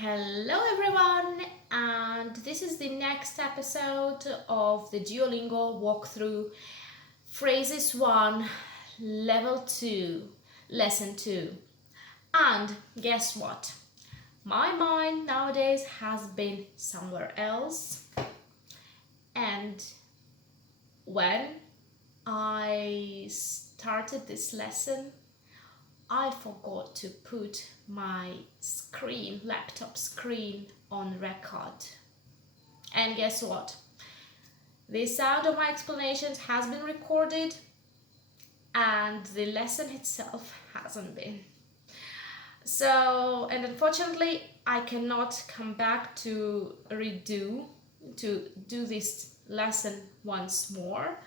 Hello everyone, and this is the next episode of the Duolingo walkthrough Phrases 1, Level 2, Lesson 2. And guess what? My mind nowadays has been somewhere else, and when I started this lesson, I forgot to put my laptop screen on record. And guess what? The sound of my explanations has been recorded and the lesson itself hasn't been. And unfortunately, I cannot come back to do this lesson once more,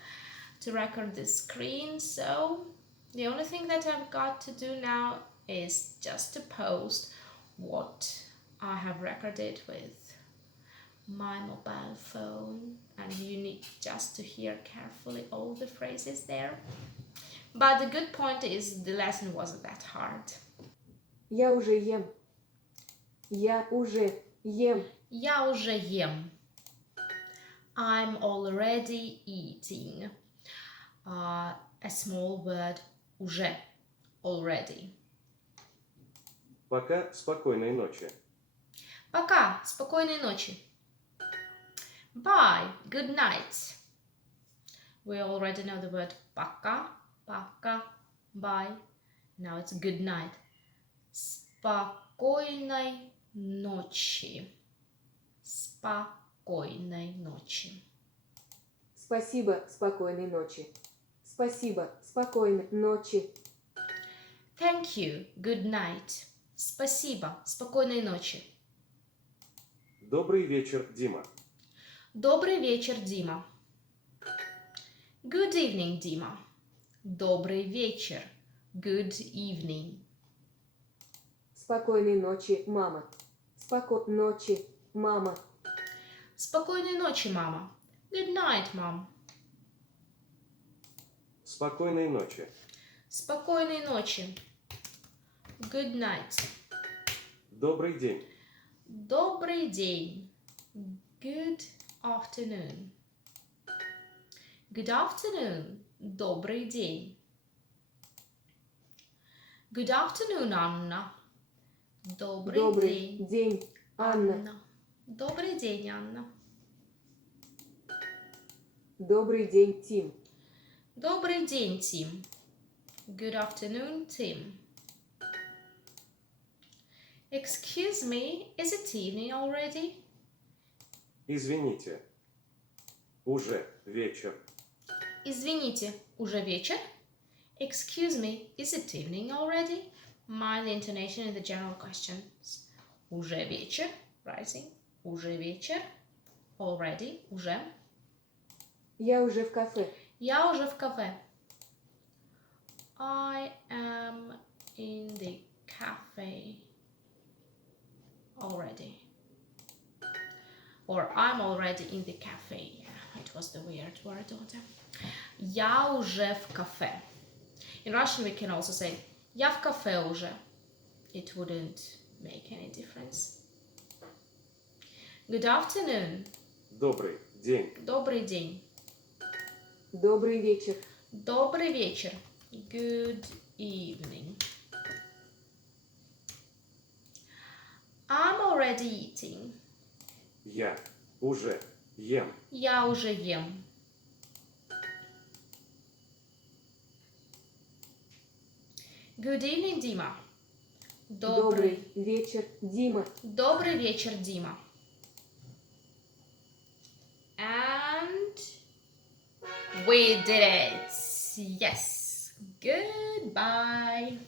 to record the screen. So the only thing that I've got to do now is just to post what I have recorded with my mobile phone, and you need just to hear carefully all the phrases there. But the good point is the lesson wasn't that hard. Я уже ем. Я уже ем. Я уже ем. I'm already eating. A small word уже. Already. Пока, спокойной ночи. Пока, спокойной ночи. Bye, good night. We already know the word пока, bye. Now it's good night. Спокойной ночи. Спокойной ночи. Спасибо, спокойной ночи. Спасибо, спокойной ночи. Thank you, good night. Спасибо, спокойной ночи. Добрый вечер, Дима. Добрый вечер, Дима. Good evening, Дима. Добрый вечер. Good evening. Спокойной ночи, мама. Спокойной ночи, мама. Спокойной ночи, мама. Good night, mom. Спокойной ночи. Спокойной ночи. Good night. Добрый день. Добрый день. Good afternoon. Good afternoon. Добрый день. Good afternoon, Анна. Добрый день. день, Анна. Добрый день, Анна. Добрый день, Тим. Добрый день, Тим. Good afternoon, Tim. Excuse me, is it evening already? Извините. Уже вечер. Извините, уже вечер? Excuse me, is it evening already? Mind the intonation in the general questions. Уже вечер, rising. Уже вечер. Already, уже. Я уже в кафе. Я уже в кафе. I am in the cafe already. Or I'm already in the cafe. Yeah, it was the weird word, wasn't it? Я уже в кафе. In Russian we can also say я в кафе уже. It wouldn't make any difference. Good afternoon. Добрый день. Добрый день. Добрый вечер. Добрый вечер. Good evening. I'm already eating. Я уже ем. Я уже ем. Good evening, Дима. Добрый вечер, Дима. Добрый вечер, Дима. And we did it. Yes. Goodbye.